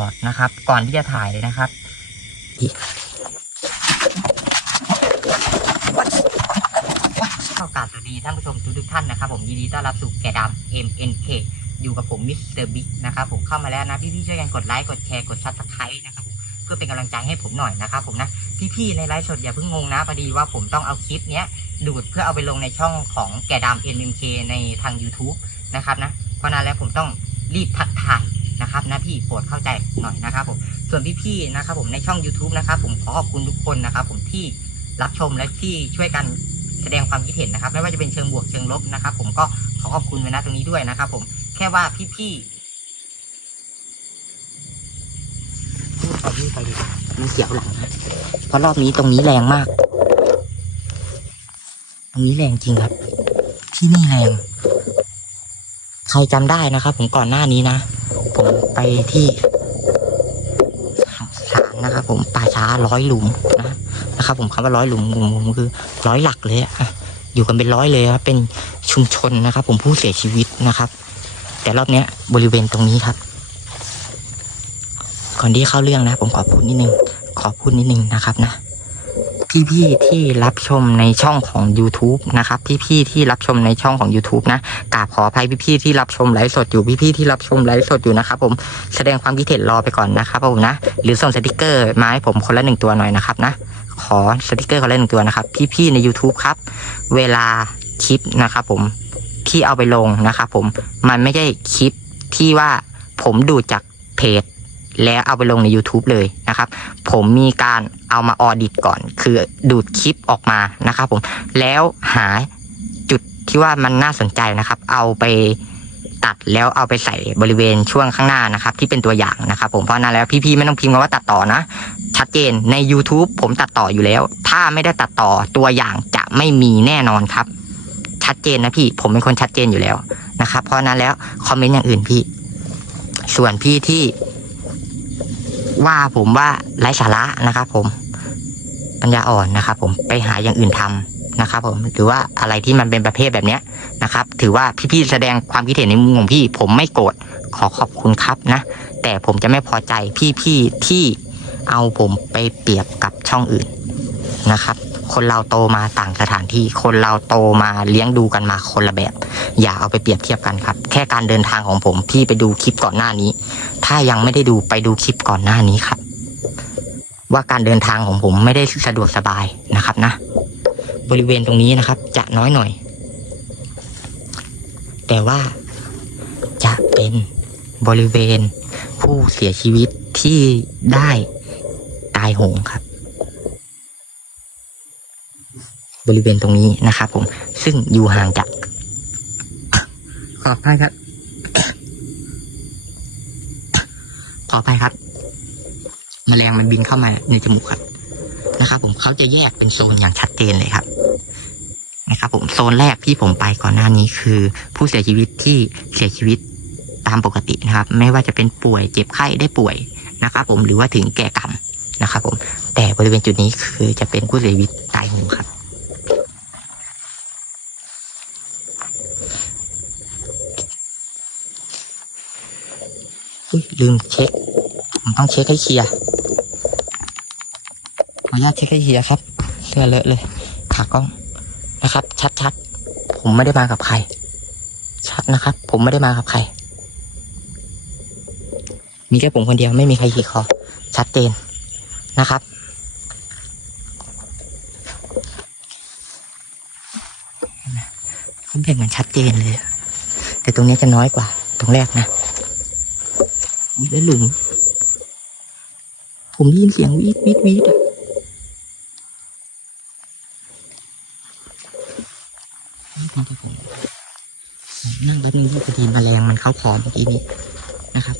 ก่อนนะครับ ก่อนที่จะถ่ายเลยนะครับขอกาบสวัสดีท่านผู้ชมทุกท่านนะครับ ผมยินดีต้อนรับสู่แกดำ MNK อยู่กับผมมิสเตอร์บิ๊กนะครับผมเข้ามาแล้วนะพี่ๆช่วยกันกดไลค์กดแชร์กดซับสไครต์นะครับเพื่อเป็นกำลังใจให้ผมหน่อยนะครับผมนะพี่ๆในไลฟ์สดอย่าเพิ่งงงนะพอดีว่าผมต้องเอาคลิปเนี้ยดูดเพื่อเอาไปลงในช่องของแกดำ MNK ในทาง YouTube นะครับนะเพราะนั้นแล้วผมต้องรีบทักทาย นะครับนะพี่โปรดเข้าใจหน่อยนะครับผมส่วนพี่ๆนะครับผมในช่อง YouTube นะครับผมขอขอบคุณทุกคนนะครับผมที่รับชมและที่ช่วยกันแสดงความคิดเห็นนะครับ ไม่ว่าจะเป็นเชิงบวกเชิงลบนะครับ ผมก็ขอขอบคุณไว้นะตรงนี้ด้วยนะครับ ผมแค่ว่าพี่ๆพูดไปพูดไปดิมันเสียวหลังนะเพราะรอบนี้ตรงนี้แรงมาก ตรงนี้แรงจริงครับ ที่นี่แรง ใครจำได้นะครับ ผมก่อนหน้านี้นะ ผมไปที่ศาลนะครับ ผมป่าช้าร้อยหลุมนะนะครับผมคำว่าร้อยหลุมผมผมคือร้อยหลักเลยอะอยู่กันเป็นร้อยเลยครับเป็นชุมชนนะครับ ผมผู้เสียชีวิตนะครับ แต่รอบเนี้ย บริเวณตรงนี้ครับ ก่อนที่เข้าเรื่องนะ ผมขอพูดนิดนึงขอพูดนิดนึงนะครับนะ พี่ๆที่รับชมในช่องของ YouTube นะครับ พี่ๆที่รับชมในช่องของ YouTube นะกราบขออภัยพี่ๆที่รับชมไลฟ์สดอยู่พี่ๆที่รับชมไลฟ์สดอยู่นะครับผมแสดงความคิดเห็นรอไปก่อนนะครับผมนะ หรือส่งสติกเกอร์มาให้ผมคนละหนึ่งตัวหน่อยนะครับนะ ขอสติกเกอร์คนละหนึ่งตัวนะครับ พี่ๆใน YouTube ครับ เวลาคลิปนะครับผมที่เอาไปลงนะครับผมมันไม่ใช่คลิปที่ว่าผมดูจากเพจ แล้วเอาไปลงใน YouTube เลยนะครับ ผมมีการเอามาออดิตก่อน คือดูดคลิปออกมานะครับผมแล้วหาจุดที่ว่ามันน่าสนใจนะครับ เอาไปตัดแล้วเอาไปใส่บริเวณช่วงข้างหน้านะครับ ที่เป็นตัวอย่างนะครับ ผมเพราะนั้นแล้วพี่ๆไม่ต้องพิมพ์คำว่าตัดต่อนะ ชัดเจนใน YouTube ผมตัดต่ออยู่แล้ว ถ้าไม่ได้ตัดต่อตัวอย่างจะไม่มีแน่นอนครับ ชัดเจนนะพี่ ผมเป็นคนชัดเจนอยู่แล้วนะครับ เพราะนั้นแล้วคอมเมนต์อย่างอื่นพี่ ส่วนพี่ที่ ว่าผมว่าไร้สาระนะครับผมปัญญาอ่อนนะครับผมไปหาอย่างอื่นทำนะครับผมหรือว่าอะไรที่มันเป็นประเภทแบบเนี้ยนะครับ ถือว่าพี่ๆแสดงความคิดเห็นในมุมของพี่ ผมไม่โกรธขอขอบคุณครับนะ แต่ผมจะไม่พอใจพี่ๆที่เอาผมไปเปรียบกับช่องอื่นนะครับ คนเราโตมาต่างสถานที่ คนเราโตมาเลี้ยงดูกันมาคนละแบบ อย่าเอาไปเปรียบเทียบกันครับ แค่การเดินทางของผมพี่ไปดูคลิปก่อนหน้านี้ ถ้ายังไม่ได้ดูไปดูคลิปก่อนหน้านี้ครับ ว่าการเดินทางของผมไม่ได้สะดวกสบายนะครับนะ บริเวณตรงนี้นะครับ จะน้อยหน่อย แต่ว่าจะเป็นบริเวณผู้เสียชีวิตที่ได้ตายโหงครับ บริเวณตรงนี้นะครับผมซึ่งอยู่ห่างจาก ขอบคุณครับ ขอไปครับมแมลงมันบินเข้ามาในจมูกครับนะครับ ผมเขาจะแยกเป็นโซนอย่างชัดเจนเลยครับนะครับ ผมโซนแรกที่ผมไปก่อนหน้านี้คือ ผู้เสียชีวิตที่เสียชีวิตตามปกตินะครับ ไม่ว่าจะเป็นป่วยเจ็บไข้ได้ป่วยนะครับผมหรือว่าถึงแก่กรรมนะครับผมแต่บริเวณจุดนี้คือจะเป็นผู้เสียชีวิตตายหมู่ครับ ลืมเช็ค ผมต้องเช็คให้เคลียร์ขออนุญาตเช็คให้เคลียร์ครับเสื้อเลอะเลยขากล้องนะครับ ชัดๆ ผมไม่ได้มากับใคร ชัดนะครับ ผมไม่ได้มากับใคร มีแค่ผมคนเดียวไม่มีใครขี่คอชัดเจนนะครับเขาแบ่งกันชัดเจนเลย แต่ตรงนี้จะน้อยกว่า ตรงแรกนะ อุ้ยแล้วหลุม ผมได้ยินเสียงวีดวีดวีดอะนั่งแป๊บนึงที่พอดีแมลงมันเข้าคอเมื่อกี้นี้นะครับ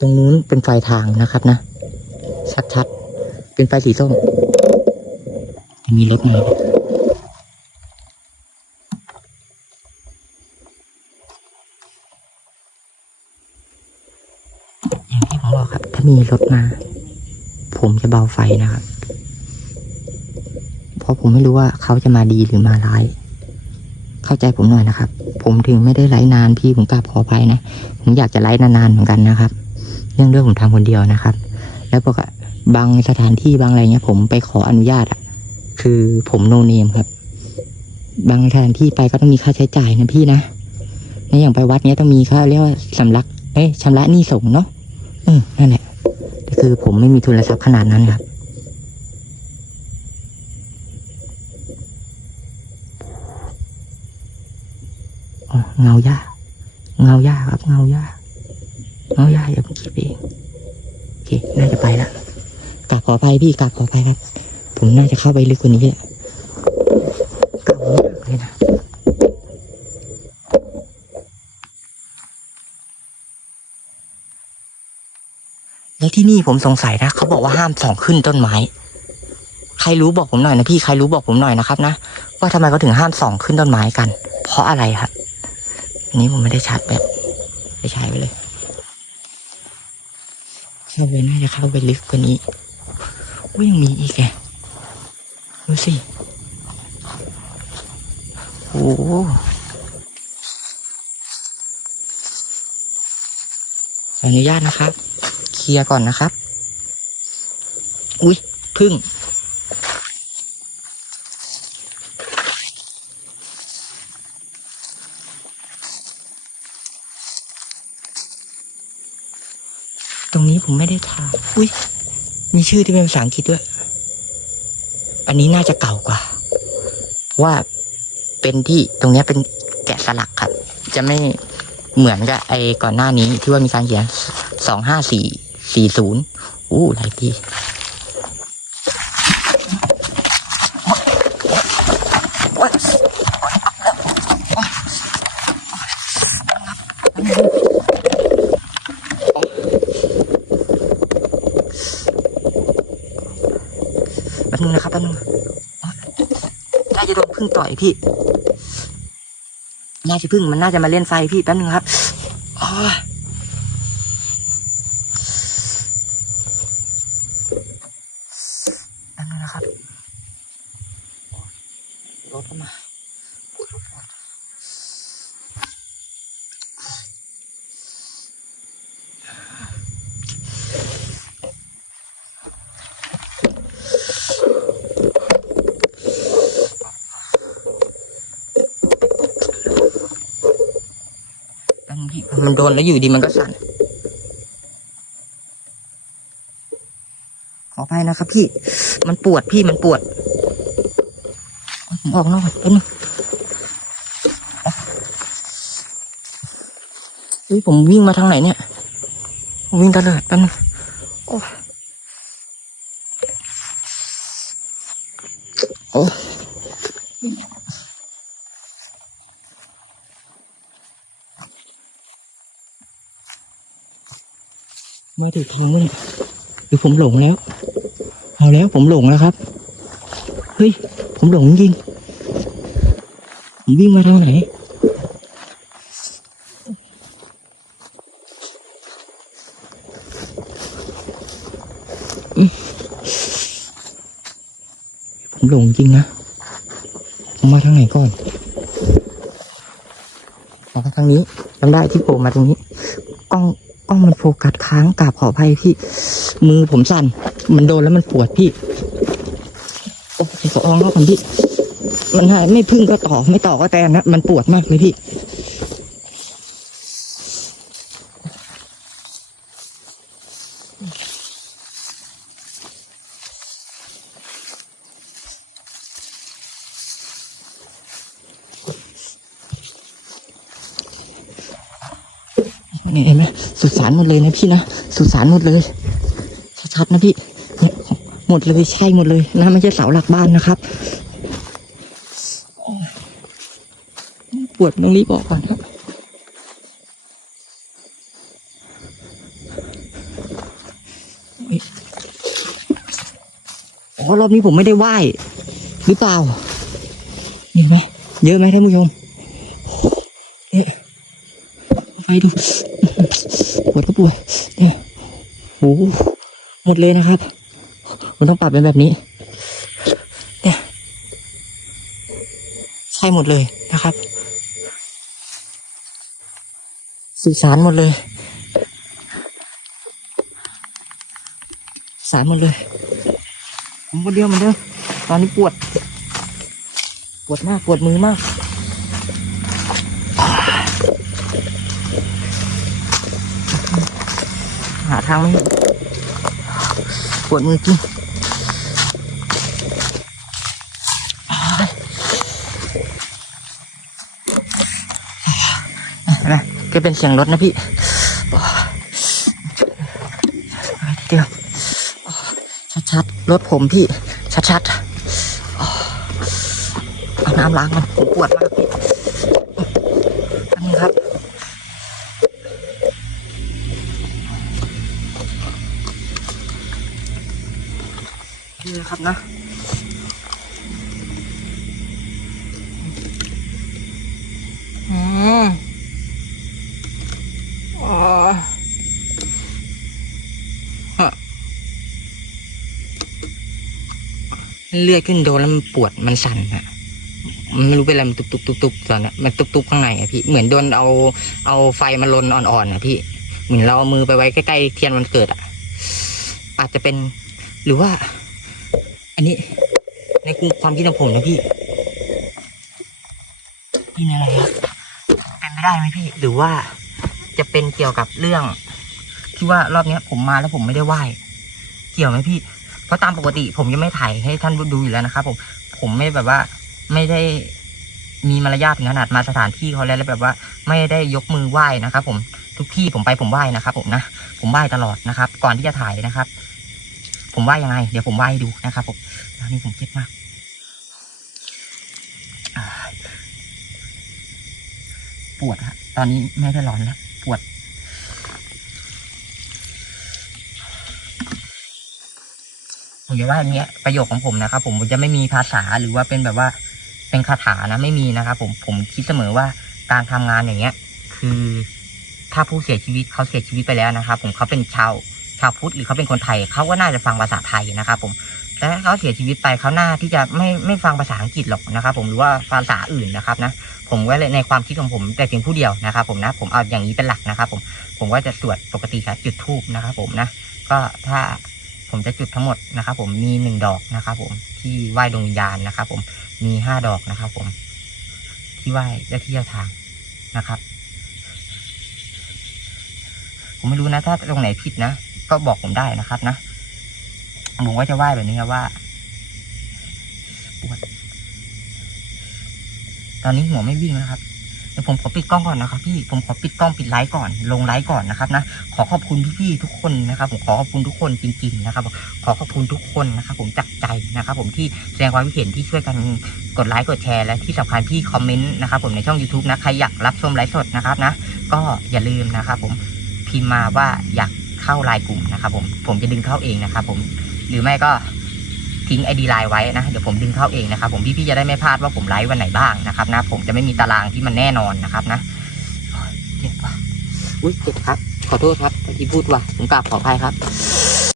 ตรงนู้นเป็นไฟทางนะครับนะ ชัดๆ เป็นไฟสีส้ม มีรถมาอย่างที่ผมบอกครับ ถ้ามีรถมา ผมจะเบาไฟนะครับ เพราะผมไม่รู้ว่าเขาจะมาดีหรือมาร้าย เข้าใจผมหน่อยนะครับ ผมถึงไม่ได้ไลฟ์นานพี่ผมกลับขออภัยนะ ผมอยากจะไลฟ์นานๆเหมือนกันนะครับ เรื่องด้วยผมทำคนเดียวนะครับ แล้วปกติบางสถานที่บางอะไรเงี้ย ผมไปขออนุญาตอะ คือผมโนเนมครับ บางสถานที่ไปก็ต้องมีค่าใช้จ่ายนะพี่นะในอย่างไปวัดเนี้ยต้องมีค่าเรียกว่าสำลัก เอ้ยชำระหนี้สงฆ์เนาะอืมนั่นแหละคือผมไม่มีทุนทรัพย์ขนาดนั้นครับเงาหญ้าเงาหญ้าครับ เงาหญ้า เงาหญ้าอย่าเพิ่งคิดเองโอเค น่าจะไปละกราบขออภัยพี่กราบขออภัยครับ ผมน่าจะเข้าไปลึกกว่านี้เลยเก่ามากเลยนะแล้วที่นี่ผมสงสัยนะเขาบอกว่าห้ามส่องขึ้นต้นไม้ ใครรู้บอกผมหน่อยนะพี่ใครรู้บอกผมหน่อยนะครับนะว่าทำไมเขาถึงห้ามส่องขึ้นต้นไม้กัน เพราะอะไรครับอันนี้ผมไม่ได้ชาร์จแบตไปใช้ไปเลย เข้าไปน่าจะเข้าไปลึกกว่านี้อุ้ยังมีอีกแกดูสิโอ้โหขออนุญาตนะครับ เคลียร์ก่อนนะครับ อุ้ยพึ่ง ตรงนี้ ผมไม่ได้ทาอุ้ยมีชื่อที่เป็นภาษาอังกฤษด้วย อันนี้น่าจะเก่ากว่า ว่าเป็นที่ตรงนี้เป็นแกะสลักครับ จะไม่เหมือนกับไอ้ก่อนหน้านี้ที่ว่ามีการเขียนสองห้าสี่สี่ศูนย์อู้หลายที นึงนะครับแป๊บนึงน่าจะโดนพึ่งต่อยพี่ น่าจะพึ่งมันน่าจะมาเล่นไฟพี่แป๊บนึงครับอ๋อแป๊บนึงนะครับรถเข้ามาปวดปวดแป๊บนึงพี่ มันโดนแล้วอยู่ดีมันก็สั่นขออภัยนะครับพี่ มันปวดพี่มันปวดผมออกนอกก่อนแป๊บนึงเฮ้ยผมวิ่งมาทางไหนเนี่ยผมวิ่งตะเลิดแป๊บนึงโอ้ มาถึงทางแล้วเนี่ยหรือผมหลงแล้ว เอาแล้วผมหลงแล้วครับ เฮ้ย ผมหลงจริงผมวิ่งมาทางไหนผมหลงจริงนะผมมาทางไหนก่อนมาทางนี้จำได้ที่โผล่มาตรงนี้ กล้อง กล้องมันโฟกัสค้างกราบขออภัยพี่ มือผมสั่น มันโดนแล้วมันปวดพี่ โอ้ยขออองแล้วก่อนพี่ มันหายไม่พึ่งก็ต่อไม่ต่อก็แตนนะ มันปวดมากเลยพี่ นี่เห็นไหมสุสานหมดเลยนะพี่นะสุสานหมดเลย ชัดๆนะพี่เนี่ยหมดเลยใช่หมดเลยนะไม่ใช่เสาหลักบ้านนะครับปวดต้องรีบออกก่อนครับเฮ้ยอ๋อรอบนี้ผมไม่ได้ไหว้หรือเปล่าเห็นไหมเยอะไหมท่านผู้ชมเนี่ย ไฟดูปวดก็ปวดเนี่ยโอ้โหหมดเลยนะครับ มันต้องปรับเป็นแบบนี้ เนี่ยใช่หมดเลยนะครับ สื่อสารหมดเลย สารหมดเลย ผมคนเดียวเหมือนเดิมตอนนี้ปวด ปวดมาก ปวดมือมาก หาทางไม่เห็นปวดมือจริงนไหมก็เป็นเสียงรถนะพี่เดี๋ยวชัดๆรถผมพี่ ชัดๆเอาน้ำล้างมันผมปวดมากพี่ นะครับนะอืมอ๋อฮะเลือดขึ้นโดนแล้วมันปวดมันสั่นอะมันไม่รู้เป็นอะไรมันตุบตุบตุบตุบตอนนี้มันตุบตุบข้างในอะพี่เหมือนโดนเอาเอาไฟมาลนอ่อนๆอะพี่ เหมือนเราเอามือไปไว้ใกล้ๆเทียนวันเกิดอะอาจจะเป็นหรือว่า อันนี้ในความคิดของผมนะพี่พี่อะไรครับเป็นไม่ได้ไหมพี่ หรือว่าจะเป็นเกี่ยวกับเรื่อง ที่ว่ารอบเนี้ย ผมมาแล้วผมไม่ได้ไหว้เกี่ยวไหมพี่ เพราะตามปกติ ผมยังไม่ถ่ายให้ท่านดูอยู่แล้วนะครับผมผมไม่แบบว่าไม่ได้มีมารยาทถึงขนาดมาสถานที่เขาแล้วแล้วแบบว่า ไม่ได้ยกมือไหว้นะครับผมทุกที่ผมไปผมไหว้นะครับผมนะผมไหว้ตลอดนะครับ ก่อนที่จะถ่ายนะครับ ผมไหวยังไง เดี๋ยวผมไหวให้ดูนะครับผมตอนนี้ผมเจ็บมากปวดฮะตอนนี้ไม่ได้ร้อนแล้วปวด ผมจะว่าอันเนี้ยประโยคของผมนะครับ ผมจะไม่มีภาษาหรือว่าเป็นแบบว่าเป็นคาถานะไม่มีนะครับผมผมคิดเสมอว่าการทำงานอย่างเงี้ย คือถ้าผู้เสียชีวิตเขาเสียชีวิตไปแล้วนะครับ ผมเขาเป็นชาว ชาวพุทธหรือเขาเป็นคนไทยเขาก็น่าจะฟังภาษาไทยนะครับผมแต่ถ้าเขาเสียชีวิตไปเขาหน่าที่จะไม่ไม่ฟังภาษาอังกฤษหรอกนะครับ ผมหรือว่าภาษาอื่นนะครับนะผมก็เลยในความคิดของผมแต่เพียงผู้เดียวนะครับ ผมนะผมเอาอย่างนี้เป็นหลักนะครับผมผมก็จะสวดปกติครับจุดธูปนะครับ ผมนะก็ถ้าผมจะจุดทั้งหมดนะครับ ผมมีหนึ่งดอกนะครับผมที่ไหว้ดวงวิญญาณนะครับ ผมมีห้าดอกนะครับ ผม ที่ไหว้เจ้าที่เจ้าทางนะครับ ผมไม่รู้นะ ถ้าตรงไหนผิดนะ ก็บอกผมได้นะครับนะผมก็จะไหว้แบบนี้ครับว่าปวดตอนนี้หัวไม่วิ่งแล้วครับเดี๋ยวผมขอปิดกล้องก่อนนะครับ พี่ผมขอปิดกล้องปิดไลฟ์ก่อน ลงไลฟ์ก่อนนะครับนะขอขอบคุณพี่ๆทุกคนนะครับ ผมขอขอบคุณทุกคนจริง ๆ นะครับ ขอขอบคุณทุกคนนะครับ ผมจากใจนะครับ ผมที่แสดงความคิดเห็นที่ช่วยกันกดไลค์กดแชร์และที่สำคัญพี่คอมเมนต์นะครับ ผมในช่อง YouTube นะใครอยากรับชมไลฟ์สดนะครับนะ ก็อย่าลืมนะครับ ผมพิมพ์มาว่าอยาก เข้าไลน์กลุ่มนะครับผมผมจะดึงเข้าเองนะครับผมหรือไม่ก็ทิ้งไอดีไลน์ไว้นะเดี๋ยวผมดึงเข้าเองนะครับผมพี่ๆจะได้ไม่พลาดว่าผมไลฟ์วันไหนบ้างนะครับนะผมจะไม่มีตารางที่มันแน่นอนนะครับนะเจ็บว่ะอุ้ยเจ็บครับ ขอโทษครับที่พูดว่ะผมกราบขออภัยครับ